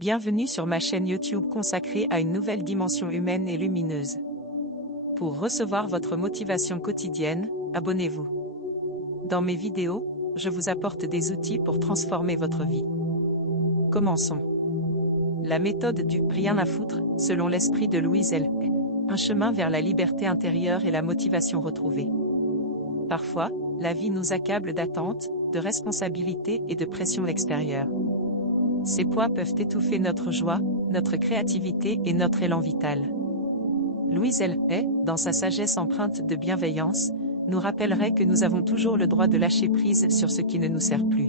Bienvenue sur ma chaîne YouTube consacrée à une nouvelle dimension humaine et lumineuse. Pour recevoir votre motivation quotidienne, abonnez-vous. Dans mes vidéos, je vous apporte des outils pour transformer votre vie. Commençons. La méthode du « rien à foutre » selon l'esprit de Louise Hay. Un chemin vers la liberté intérieure et la motivation retrouvée. Parfois, la vie nous accable d'attentes, de responsabilités et de pressions extérieures. Ces poids peuvent étouffer notre joie, notre créativité et notre élan vital. Louise Hay, dans sa sagesse empreinte de bienveillance, nous rappellerait que nous avons toujours le droit de lâcher prise sur ce qui ne nous sert plus.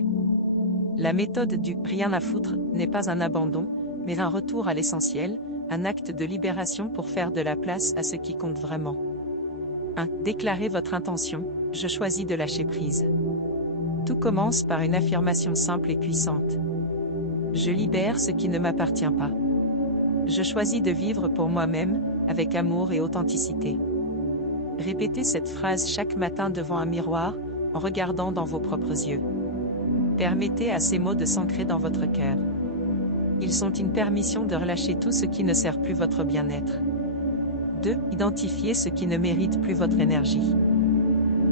La méthode du « rien à foutre » n'est pas un abandon, mais un retour à l'essentiel, un acte de libération pour faire de la place à ce qui compte vraiment. 1. Déclarez votre intention, je choisis de lâcher prise. Tout commence par une affirmation simple et puissante. Je libère ce qui ne m'appartient pas. Je choisis de vivre pour moi-même, avec amour et authenticité. Répétez cette phrase chaque matin devant un miroir, en regardant dans vos propres yeux. Permettez à ces mots de s'ancrer dans votre cœur. Ils sont une permission de relâcher tout ce qui ne sert plus votre bien-être. 2. Identifiez ce qui ne mérite plus votre énergie.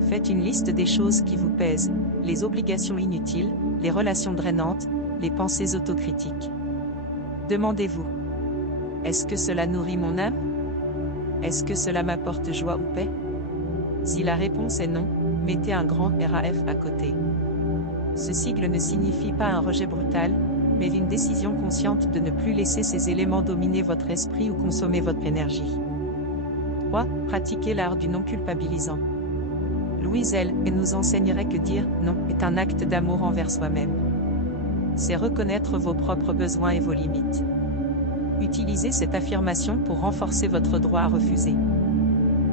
Faites une liste des choses qui vous pèsent, les obligations inutiles, les relations drainantes, les pensées autocritiques. Demandez-vous. Est-ce que cela nourrit mon âme? Est-ce que cela m'apporte joie ou paix? Si la réponse est non, mettez un grand RAF à côté. Ce sigle ne signifie pas un rejet brutal, mais une décision consciente de ne plus laisser ces éléments dominer votre esprit ou consommer votre énergie. 3. Pratiquez l'art du non culpabilisant. Louise Hay nous enseignerait que dire « non » est un acte d'amour envers soi-même. C'est reconnaître vos propres besoins et vos limites. Utilisez cette affirmation pour renforcer votre droit à refuser.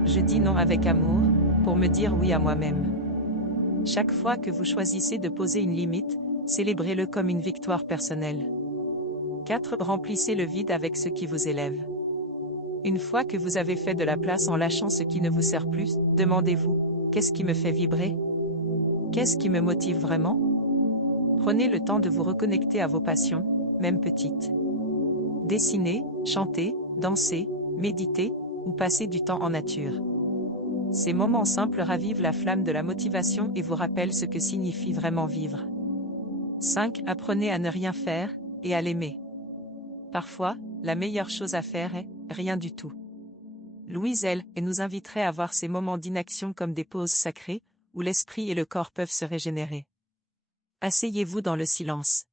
Je dis non avec amour, pour me dire oui à moi-même. Chaque fois que vous choisissez de poser une limite, célébrez-le comme une victoire personnelle. 4. Remplissez le vide avec ce qui vous élève. Une fois que vous avez fait de la place en lâchant ce qui ne vous sert plus, demandez-vous, qu'est-ce qui me fait vibrer? Qu'est-ce qui me motive vraiment? Prenez le temps de vous reconnecter à vos passions, même petites. Dessinez, chantez, dansez, méditez, ou passez du temps en nature. Ces moments simples ravivent la flamme de la motivation et vous rappellent ce que signifie vraiment vivre. 5. Apprenez à ne rien faire, et à l'aimer. Parfois, la meilleure chose à faire est rien du tout. Louise Hay nous inviterait à voir ces moments d'inaction comme des pauses sacrées, où l'esprit et le corps peuvent se régénérer. Asseyez-vous dans le silence.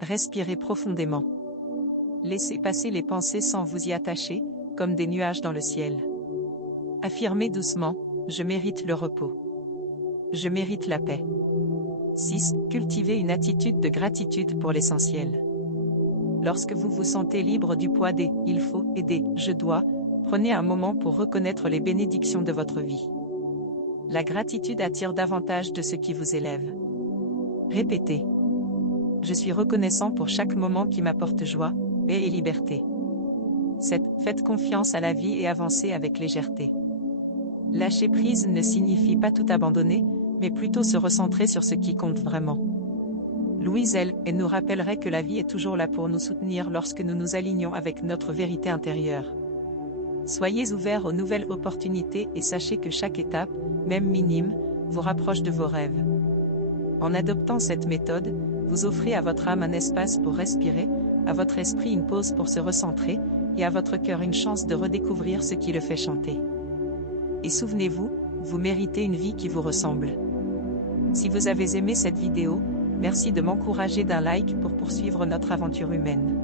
Respirez profondément. Laissez passer les pensées sans vous y attacher, comme des nuages dans le ciel. Affirmez doucement, je mérite le repos. Je mérite la paix. 6. Cultivez une attitude de gratitude pour l'essentiel. Lorsque vous vous sentez libre du poids des « il faut » et des « je dois », prenez un moment pour reconnaître les bénédictions de votre vie. La gratitude attire davantage de ce qui vous élève. Répétez. Je suis reconnaissant pour chaque moment qui m'apporte joie, paix et liberté. 7. Faites confiance à la vie et avancez avec légèreté. Lâcher prise ne signifie pas tout abandonner, mais plutôt se recentrer sur ce qui compte vraiment. Louise Hay nous rappellerait que la vie est toujours là pour nous soutenir lorsque nous nous alignons avec notre vérité intérieure. Soyez ouverts aux nouvelles opportunités et sachez que chaque étape, même minime, vous rapproche de vos rêves. En adoptant cette méthode, vous offrez à votre âme un espace pour respirer, à votre esprit une pause pour se recentrer, et à votre cœur une chance de redécouvrir ce qui le fait chanter. Et souvenez-vous, vous méritez une vie qui vous ressemble. Si vous avez aimé cette vidéo, merci de m'encourager d'un like pour poursuivre notre aventure humaine.